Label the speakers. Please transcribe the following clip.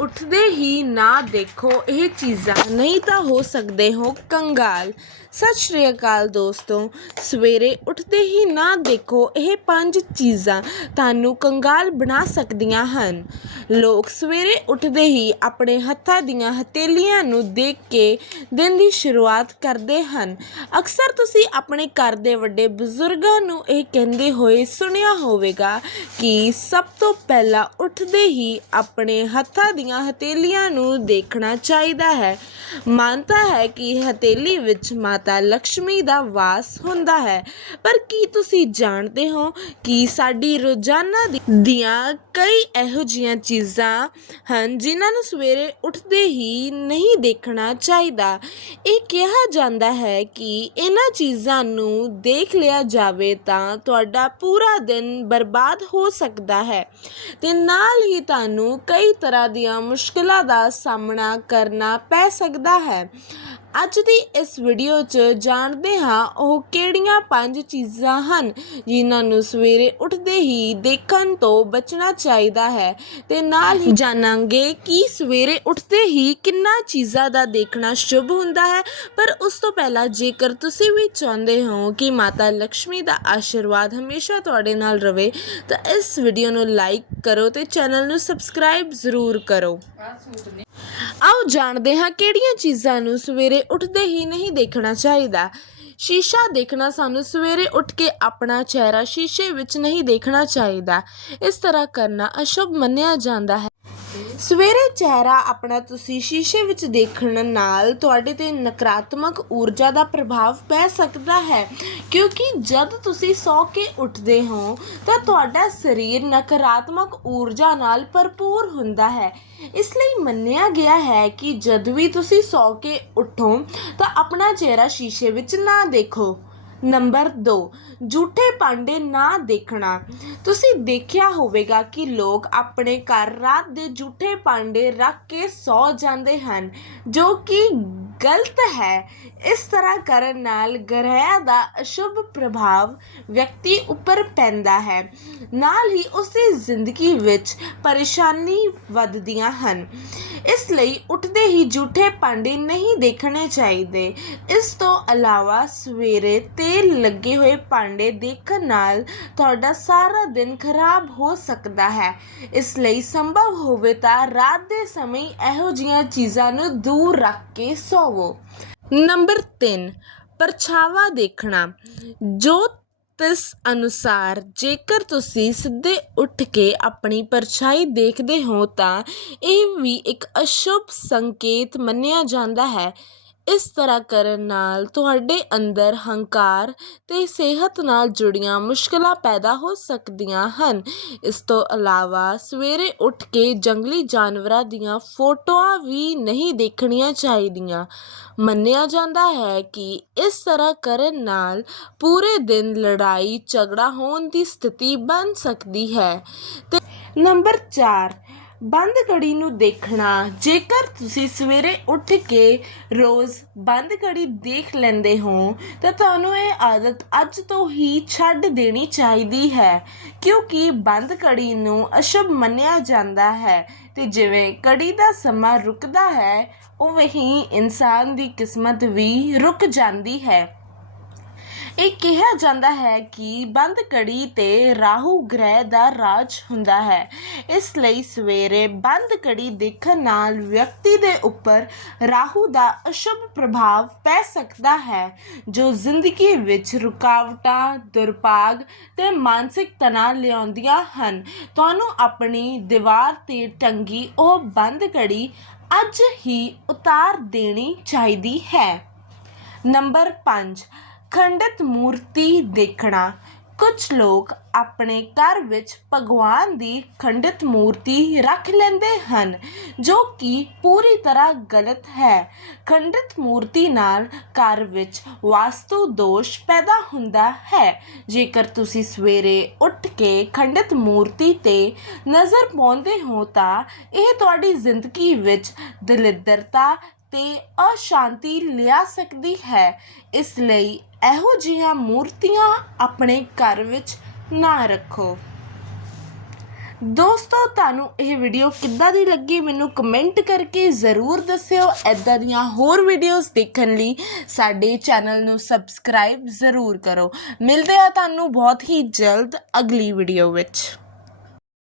Speaker 1: ਉੱਠਦੇ ਹੀ ਨਾ ਦੇਖੋ ਇਹ ਚੀਜ਼ਾਂ। ਨਹੀਂ ਤਾਂ ਹੋ ਸਕਦੇ ਹੋ ਕੰਗਾਲ। ਸਤਿ ਸ਼੍ਰੀ ਅਕਾਲ ਦੋਸਤੋ। ਸਵੇਰੇ ਉੱਠਦੇ ਹੀ ਨਾ ਦੇਖੋ ਇਹ ਪੰਜ ਚੀਜ਼ਾਂ ਤੁਹਾਨੂੰ ਕੰਗਾਲ ਬਣਾ ਸਕਦੀਆਂ ਹਨ। ਲੋਕ ਸਵੇਰੇ ਉੱਠਦੇ ਹੀ ਆਪਣੇ ਹੱਥਾਂ ਦੀਆਂ ਹਥੇਲੀਆਂ ਨੂੰ ਦੇਖ ਕੇ ਦਿਨ ਦੀ ਸ਼ੁਰੂਆਤ ਕਰਦੇ ਹਨ। ਅਕਸਰ ਤੁਸੀਂ ਆਪਣੇ ਘਰ ਦੇ ਵੱਡੇ ਬਜ਼ੁਰਗਾਂ ਨੂੰ ਇਹ ਕਹਿੰਦੇ ਹੋਏ ਸੁਣਿਆ ਹੋਵੇਗਾ ਕਿ ਸਭ ਤੋਂ ਪਹਿਲਾਂ ਉੱਠਦੇ ਹੀ ਆਪਣੇ ਹੱਥਾਂ ਦੀਆਂ ਹਥੇਲੀਆਂ ਨੂੰ ਦੇਖਣਾ ਚਾਹੀਦਾ ਹੈ। ਮਾਨਤਾ ਹੈ ਕਿ ਹਥੇਲੀ ਵਿੱਚ ਮਾਤਾ ਲక్ష్ਮੀ ਦਾ ਵਾਸ ਹੁੰਦਾ ਹੈ। ਪਰ ਕੀ ਤੁਸੀਂ ਜਾਣਦੇ ਹੋ ਕਿ ਸਾਡੀ ਰੋਜ਼ਾਨਾ ਦੀਆਂ ਕਈ ਇਹੋ ਜਿਹੀਆਂ ਚੀਜ਼ਾਂ ਹਨ ਜਿਨ੍ਹਾਂ ਨੂੰ ਸਵੇਰੇ ਉੱਠਦੇ ਹੀ ਨਹੀਂ ਦੇਖਣਾ ਚਾਹੀਦਾ? ਇਹ ਕਿਹਾ ਜਾਂਦਾ ਹੈ ਕਿ ਇਹਨਾਂ ਚੀਜ਼ਾਂ ਨੂੰ ਦੇਖ ਲਿਆ ਜਾਵੇ ਤਾਂ ਤੁਹਾਡਾ ਪੂਰਾ ਦਿਨ ਬਰਬਾਦ ਹੋ ਸਕਦਾ ਹੈ। ਤੇ ਨਾਲ ਹੀ ਤੁਹਾਨੂੰ ਕਈ ਤਰ੍ਹਾਂ ਦੀਆਂ ਮੁਸ਼ਕਲਾਂ ਦਾ ਸਾਹਮਣਾ ਕਰਨਾ ਪੈ ਸਕਦਾ ਹੈ। ਅੱਜ ਦੀ ਇਸ ਵੀਡੀਓ 'ਚ ਜਾਣਦੇ ਹਾਂ ਉਹ ਕਿਹੜੀਆਂ ਪੰਜ ਚੀਜ਼ਾਂ ਹਨ ਜਿਨ੍ਹਾਂ ਨੂੰ ਸਵੇਰੇ ਉੱਠਦੇ ਹੀ ਦੇਖਣ ਤੋਂ ਬਚਣਾ ਚਾਹੀਦਾ ਹੈ ਤੇ ਨਾਲ ਹੀ ਜਾਣਾਂਗੇ ਕਿ ਸਵੇਰੇ ਉੱਠਦੇ ਹੀ ਕਿੰਨਾ ਚੀਜ਼ਾਂ ਦਾ ਦੇਖਣਾ ਸ਼ੁਭ ਹੁੰਦਾ ਹੈ। ਪਰ ਉਸ ਤੋਂ ਪਹਿਲਾਂ ਜੇਕਰ ਤੁਸੀਂ ਵੀ ਚਾਹੁੰਦੇ ਹੋ ਕਿ ਮਾਤਾ ਲక్ష్ਮੀ ਦਾ ਆਸ਼ੀਰਵਾਦ ਹਮੇਸ਼ਾ ਤੁਹਾਡੇ ਨਾਲ ਰਵੇ, ਤਾਂ ਇਸ ਵੀਡੀਓ ਨੂੰ ਲਾਈਕ ਕਰੋ ਤੇ ਚੈਨਲ ਨੂੰ ਸਬਸਕ੍ਰਾਈਬ ਜ਼ਰੂਰ ਕਰੋ। ਆਓ ਜਾਣਦੇ ਹਾਂ ਕਿਹੜੀਆਂ ਚੀਜ਼ਾਂ ਨੂੰ ਸਵੇਰੇ ਉੱਠਦੇ ਹੀ ਨਹੀਂ ਦੇਖਣਾ ਚਾਹੀਦਾ। ਸ਼ੀਸ਼ਾ ਦੇਖਣਾ ਸਾਨੂੰ ਸਵੇਰੇ ਉੱਠ ਕੇ ਆਪਣਾ ਚਿਹਰਾ ਸ਼ੀਸ਼ੇ ਵਿੱਚ ਨਹੀਂ ਦੇਖਣਾ ਚਾਹੀਦਾ। ਇਸ ਤਰ੍ਹਾਂ ਕਰਨਾ ਅਸ਼ੁਭ ਮੰਨਿਆ ਜਾਂਦਾ ਹੈ। ਸਵੇਰੇ ਚਿਹਰਾ ਆਪਣਾ ਤੁਸੀਂ ਸ਼ੀਸ਼ੇ ਵਿੱਚ ਦੇਖਣ ਨਾਲ ਤੁਹਾਡੇ ਤੇ ਨਕਾਰਾਤਮਕ ਊਰਜਾ ਦਾ ਪ੍ਰਭਾਵ ਪੈ ਸਕਦਾ ਹੈ। ਕਿਉਂਕਿ ਜਦ ਤੁਸੀਂ ਸੌ ਕੇ ਉੱਠਦੇ ਹੋ, ਤਾਂ ਤੁਹਾਡਾ ਸਰੀਰ ਨਕਾਰਾਤਮਕ ਊਰਜਾ ਨਾਲ ਭਰਪੂਰ ਹੁੰਦਾ ਹੈ। ਇਸ ਲਈ ਮੰਨਿਆ ਗਿਆ ਹੈ ਕਿ ਜਦ ਵੀ ਤੁਸੀਂ ਸੌ ਕੇ ਉੱਠੋ, ਤਾਂ ਆਪਣਾ ਚਿਹਰਾ ਸ਼ੀਸ਼ੇ ਵਿੱਚ ਨਾ ਦੇਖੋ। ਨੰਬਰ 2 ਝੂਠੇ ਭਾਂਡੇ ਨਾ ਦੇਖਣਾ। ਤੁਸੀਂ ਦੇਖਿਆ ਹੋਵੇਗਾ ਕਿ ਲੋਕ ਆਪਣੇ ਘਰ ਰਾਤ ਦੇ ਝੂਠੇ ਭਾਂਡੇ ਰੱਖ ਕੇ ਸੌ ਜਾਂਦੇ ਹਨ, ਜੋ ਕਿ ਗਲਤ ਹੈ। ਇਸ ਤਰ੍ਹਾਂ ਕਰਨ ਨਾਲ ਗ੍ਰਹਿਆਂ ਦਾ ਅਸ਼ੁਭ ਪ੍ਰਭਾਵ ਵਿਅਕਤੀ ਉੱਪਰ ਪੈਂਦਾ ਹੈ। ਨਾਲ ਹੀ ਉਸ ਦੀ ਜ਼ਿੰਦਗੀ ਵਿੱਚ ਪਰੇਸ਼ਾਨੀ ਵੱਧਦੀਆਂ ਹਨ। ਇਸ ਲਈ ਉੱਠਦੇ ਹੀ ਝੂਠੇ ਭਾਂਡੇ ਨਹੀਂ ਦੇਖਣੇ ਚਾਹੀਦੇ। ਇਸ ਤੋਂ ਇਲਾਵਾ ਸਵੇਰੇ ਤੇਲ ਲੱਗੇ ਹੋਏ ਭਾਂਡੇ ਦੇਖਣ ਨਾਲ ਤੁਹਾਡਾ ਸਾਰਾ ਦਿਨ ਖਰਾਬ ਹੋ ਸਕਦਾ ਹੈ। ਇਸ ਲਈ ਸੰਭਵ ਹੋਵੇ ਤਾਂ ਰਾਤ ਦੇ ਸਮੇਂ ਇਹੋ ਜਿਹੀਆਂ ਚੀਜ਼ਾਂ ਨੂੰ ਦੂਰ ਰੱਖ ਕੇ ਸੋਵੋ। ਨੰਬਰ 3 ਪਰਛਾਵਾ ਦੇਖਣਾ। ਜੋ ਤਿਸ ਅਨੁਸਾਰ, ਜੇਕਰ ਤੁਸੀਂ ਸਿੱਧੇ ਉੱਠ ਕੇ ਆਪਣੀ ਪਰਛਾਈ ਦੇਖਦੇ ਹੋ ਤਾਂ ਇਹ ਵੀ ਇੱਕ ਅਸ਼ੁਭ ਸੰਕੇਤ ਮੰਨਿਆ ਜਾਂਦਾ ਹੈ। ਇਸ ਤਰ੍ਹਾਂ ਕਰਨ ਨਾਲ ਤੁਹਾਡੇ ਅੰਦਰ ਹੰਕਾਰ ਅਤੇ ਸਿਹਤ ਨਾਲ ਜੁੜੀਆਂ ਮੁਸ਼ਕਲਾਂ ਪੈਦਾ ਹੋ ਸਕਦੀਆਂ ਹਨ। ਇਸ ਤੋਂ ਇਲਾਵਾ ਸਵੇਰੇ ਉੱਠ ਕੇ ਜੰਗਲੀ ਜਾਨਵਰਾਂ ਦੀਆਂ ਫੋਟੋਆਂ ਵੀ ਨਹੀਂ ਦੇਖਣੀਆਂ ਚਾਹੀਦੀਆਂ। ਮੰਨਿਆ ਜਾਂਦਾ ਹੈ ਕਿ ਇਸ ਤਰ੍ਹਾਂ ਕਰਨ ਨਾਲ ਪੂਰੇ ਦਿਨ ਲੜਾਈ ਝਗੜਾ ਹੋਣ ਦੀ ਸਥਿਤੀ ਬਣ ਸਕਦੀ ਹੈ। ਅਤੇ ਨੰਬਰ ਚਾਰ ਬੰਦ ਘੜੀ ਨੂੰ ਦੇਖਣਾ। ਜੇਕਰ ਤੁਸੀਂ ਸਵੇਰੇ ਉੱਠ ਕੇ ਰੋਜ਼ ਬੰਦ ਘੜੀ ਦੇਖ ਲੈਂਦੇ ਹੋ, ਤਾਂ ਤੁਹਾਨੂੰ ਇਹ ਆਦਤ ਅੱਜ ਤੋਂ ਹੀ ਛੱਡ ਦੇਣੀ ਚਾਹੀਦੀ ਹੈ, ਕਿਉਂਕਿ ਬੰਦ ਘੜੀ ਨੂੰ ਅਸ਼ੁਭ ਮੰਨਿਆ ਜਾਂਦਾ ਹੈ। ਤੇ ਜਿਵੇਂ ਘੜੀ ਦਾ ਸਮਾਂ ਰੁਕਦਾ ਹੈ, ਉਵੇਂ ਹੀ ਇਨਸਾਨ ਦੀ ਕਿਸਮਤ ਵੀ ਰੁਕ ਜਾਂਦੀ ਹੈ। ਇਹ ਕਿਹਾ ਜਾਂਦਾ ਹੈ ਕਿ ਬੰਦ ਘੜੀ ਤੇ ਰਾਹੂ ਗ੍ਰਹਿ ਦਾ ਰਾਜ ਹੁੰਦਾ ਹੈ। ਇਸ ਲਈ ਸਵੇਰੇ ਬੰਦ ਘੜੀ ਦੇਖਣ ਨਾਲ ਵਿਅਕਤੀ ਦੇ ਉੱਪਰ ਰਾਹੂ ਦਾ ਅਸ਼ੁਭ ਪ੍ਰਭਾਵ ਪੈ ਸਕਦਾ ਹੈ, ਜੋ ਜ਼ਿੰਦਗੀ ਵਿੱਚ ਰੁਕਾਵਟਾਂ, ਦੁਰਭਾਗ ਤੇ ਮਾਨਸਿਕ ਤਣਾਅ ਲਿਆਉਂਦੀਆਂ ਹਨ। ਤੁਹਾਨੂੰ ਆਪਣੀ ਦੀਵਾਰ ਤੇ ਟੰਗੀ ਉਹ ਬੰਦ ਘੜੀ ਅੱਜ ਹੀ ਉਤਾਰ ਦੇਣੀ ਚਾਹੀਦੀ ਹੈ। ਨੰਬਰ 5 ਖੰਡਿਤ ਮੂਰਤੀ ਦੇਖਣਾ। ਕੁਛ ਲੋਕ ਆਪਣੇ ਘਰ ਵਿੱਚ ਭਗਵਾਨ ਦੀ ਖੰਡਿਤ ਮੂਰਤੀ ਰੱਖ ਲੈਂਦੇ ਹਨ, ਜੋ ਕਿ ਪੂਰੀ ਤਰ੍ਹਾਂ ਗਲਤ ਹੈ। ਖੰਡਿਤ ਮੂਰਤੀ ਨਾਲ ਘਰ ਵਿੱਚ ਵਾਸਤੂ ਦੋਸ਼ ਪੈਦਾ ਹੁੰਦਾ ਹੈ। ਜੇਕਰ ਤੁਸੀਂ ਸਵੇਰੇ ਉੱਠ ਕੇ ਖੰਡਿਤ ਮੂਰਤੀ ਤੇ ਨਜ਼ਰ ਪਾਉਂਦੇ ਹੋ ਤਾਂ ਇਹ ਤੁਹਾਡੀ ਜ਼ਿੰਦਗੀ ਵਿੱਚ ਦਲਿੱਦਰਤਾ ਤੇ ਅਸ਼ਾਂਤੀ ਲਿਆ ਸਕਦੀ ਹੈ। ਇਸ ਲਈ ਇਹੋ ਜਿਹੀਆਂ ਮੂਰਤੀਆਂ ਆਪਣੇ ਘਰ ਵਿੱਚ ਨਾ ਰੱਖੋ। ਦੋਸਤੋ, ਤੁਹਾਨੂੰ ਇਹ ਵੀਡੀਓ ਕਿੱਦਾਂ ਦੀ ਲੱਗੀ? ਮੈਨੂੰ ਕਮੈਂਟ ਕਰਕੇ ਜ਼ਰੂਰ ਦੱਸਿਓ। ਐਦਾਂ ਦੀਆਂ ਹੋਰ ਵੀਡੀਓਜ਼ ਦੇਖਣ ਲਈ ਸਾਡੇ ਚੈਨਲ ਨੂੰ ਸਬਸਕ੍ਰਾਈਬ ਜ਼ਰੂਰ ਕਰੋ। ਮਿਲਦੇ ਆ ਤੁਹਾਨੂੰ ਬਹੁਤ ਹੀ ਜਲਦ ਅਗਲੀ ਵੀਡੀਓ ਵਿੱਚ।